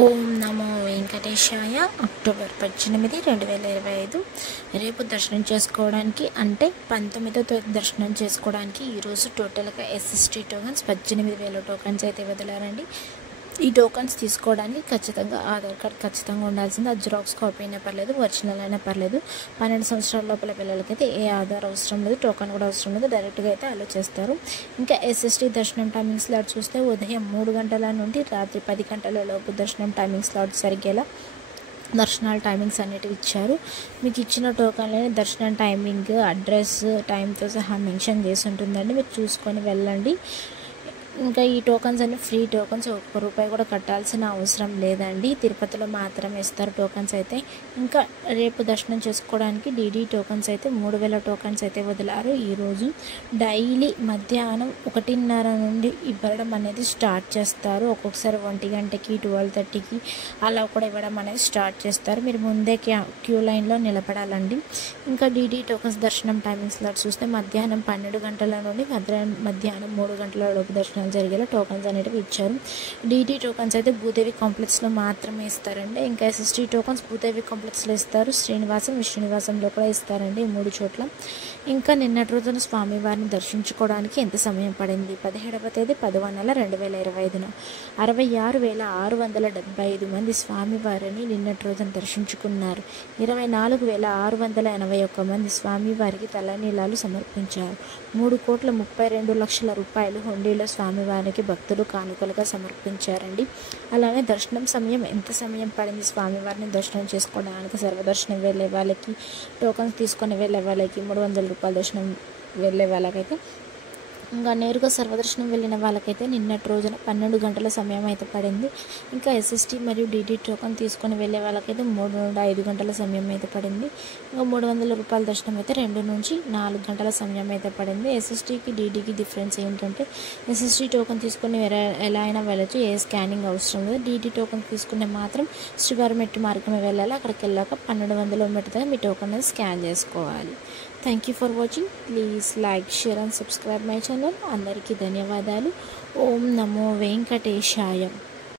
ఓం నమో వెంకటేశాయ. October 18, 2025 రేపు దర్శనం చేసుకోవడానికి అంటే 19వ దర్శనం చేసుకోవడానికి ఈరోజు టోటల్గా ఎస్ఎస్టీ టోకన్స్ 18,000 టోకన్స్ అయితే వదిలారండి. ఈ టోకన్స్ తీసుకోవడానికి ఖచ్చితంగా ఆధార్ కార్డ్ ఖచ్చితంగా ఉండాల్సింది. అది జిరాక్స్ కాపీ అయినా పర్లేదు, ఒరిజినల్ అయినా పర్లేదు. 12 సంవత్సరాల లోపల పిల్లలకైతే ఏ ఆధార్ అవసరం లేదు, టోకన్ కూడా అవసరం లేదు, డైరెక్ట్గా అయితే అలో చేస్తారు. ఇంకా ఎస్ఎస్టీ దర్శనం టైమింగ్ స్లాట్ చూస్తే ఉదయం 3 గంటల నుండి రాత్రి 10 గంటల లోపు దర్శనం టైమింగ్ స్లాట్ జరిగేలా దర్శనాల టైమింగ్స్ అనేటివి ఇచ్చారు. మీకు ఇచ్చిన టోకన్లోనే దర్శనం టైమింగ్, అడ్రస్, టైంతో సహా మెన్షన్ చేసి ఉంటుందండి. మీరు చూసుకొని వెళ్ళండి. ఇంకా ఈ టోకన్స్ అన్ని ఫ్రీ టోకన్స్, ₹1 కూడా కట్టాల్సిన అవసరం లేదండి. తిరుపతిలో మాత్రమే ఇస్తారు టోకన్స్ అయితే. ఇంకా రేపు దర్శనం చేసుకోవడానికి డీడీ టోకన్స్ అయితే 3,000 టోకన్స్ అయితే వదిలారు. ఈరోజు డైలీ మధ్యాహ్నం 1:30 నుండి ఇవ్వడం అనేది స్టార్ట్ చేస్తారు. ఒక్కొక్కసారి 1 గంటకి, 12:30కి అలా కూడా ఇవ్వడం అనేది స్టార్ట్ చేస్తారు. మీరు ముందే క్యూ లైన్లో నిలబడాలండి. ఇంకా డీడీ టోకన్స్ దర్శనం టైమింగ్స్ లాట్ చూస్తే మధ్యాహ్నం 12 గంటల నుండి మధ్యాహ్నం 3 గంటల లోపు దర్శనం జరిగేలా టోకన్స్ అనేటివి ఇచ్చారు. డీటీ టోకన్స్ అయితే భూదేవి కాంప్లెక్స్లో మాత్రమే ఇస్తారండి. ఇంకా ఎస్ఎస్టీ టోకన్స్ భూదేవి కాంప్లెక్స్లో ఇస్తారు, శ్రీనివాసం, విష్ణునివాసంలో కూడా ఇస్తారండి, 3 చోట్ల. ఇంకా నిన్నటి రోజున స్వామివారిని దర్శించుకోవడానికి ఎంత సమయం పడింది? 17వ తేదీ 10వ నెల 2025 66,675 మంది స్వామివారిని నిన్నటి రోజున దర్శించుకున్నారు. 24,681 మంది స్వామివారికి తలనీలాలు సమర్పించారు. 3,32,00,000 రూపాయలు హుండీలో స్వామివారికి భక్తులు కానుకలుగా సమర్పించారండి. అలానే దర్శనం సమయం ఎంత సమయం పడింది? స్వామివారిని దర్శనం చేసుకోవడానికి సర్వదర్శనం వెళ్ళే వాళ్ళకి, టోకన్స్ తీసుకొని వెళ్ళే వాళ్ళకి, ₹300 దర్శనం వెళ్ళే వాళ్ళకైతే, ఇంకా నేరుగా సర్వదర్శనం వెళ్ళిన వాళ్ళకైతే నిన్నటి రోజున 12 గంటల సమయం అయితే పడింది. ఇంకా ఎస్ఎస్టీ మరియు డీడీ టోకన్ తీసుకొని వెళ్ళే వాళ్ళకైతే 3 నుండి 5 గంటల సమయం అయితే పడింది. ఇంకా ₹300 దర్శనం అయితే 2 నుంచి 4 గంటల సమయం అయితే పడింది. ఎస్ఎస్టీకి డీడీకి డిఫరెన్స్ ఏంటంటే ఎస్ఎస్టీ టోకన్ తీసుకొని ఎలా అయినా వెళ్ళచ్చు, ఏ స్కానింగ్ అవసరం లేదు. డీడీ టోకన్ తీసుకునే మాత్రం శ్రీవారి మెట్టు మార్గమే వెళ్ళాలి. అక్కడికి వెళ్ళాక 1200 మెట్టుతో మీ టోకన్ అనేది స్కాన్ చేసుకోవాలి. Thank you for watching. Please like, share and subscribe my channel. అందరికీ ధన్యవాదాలు. ఓం నమో వెంకటేశాయ.